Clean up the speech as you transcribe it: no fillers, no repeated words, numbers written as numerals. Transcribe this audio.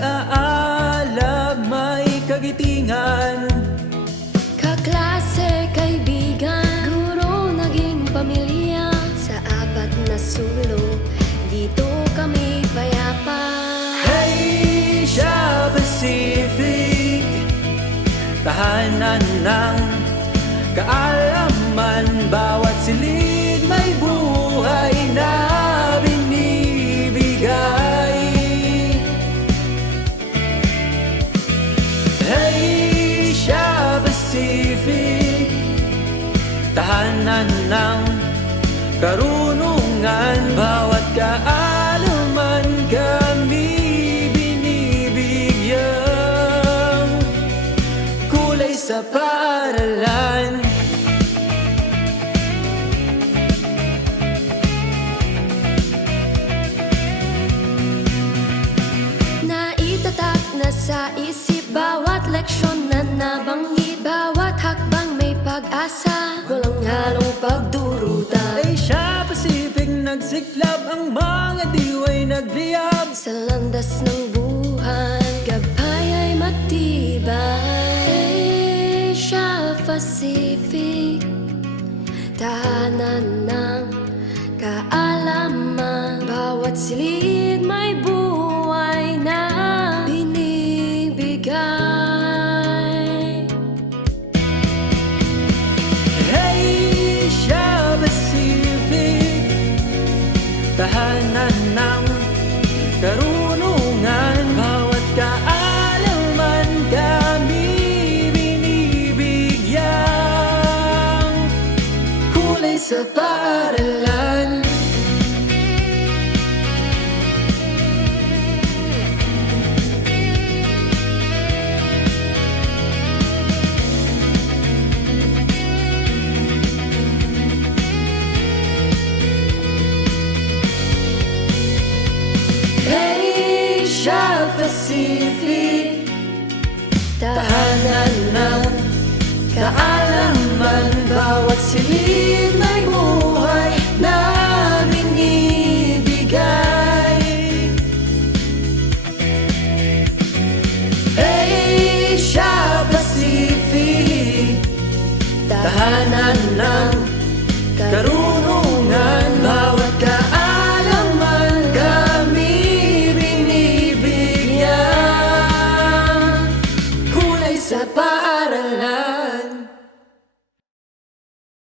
pag-aalam may kagitingan. Kaklase, kaibigan, guro, naging pamilya. Sa apat na sulok, dito kami payapa. Asia Pacific, tahanan ng kaalaman. Bawat silid may buhay na binibigay. Asia Pacific, tahanan ng karunungan. Bawat kaalaman kami binibigyang kulay sa paaralan. Naitatak na sa isip bawat leksyon na nabanggit. Bawat hakbang may pag-asa, walang halong pagduruda. Asia Pacific, nagsiklab ang mga diway nagliyab. Sa landas ng buhay, gabay ay matibay. Asia Pacific, tahanan ng kaalaman. Bawat silid may buhay na binibigay. Asia Pacific, tahanan ng karunungan. Bawat kaalaman kami binibigyang kulay sa paaralan. Asia Pacific,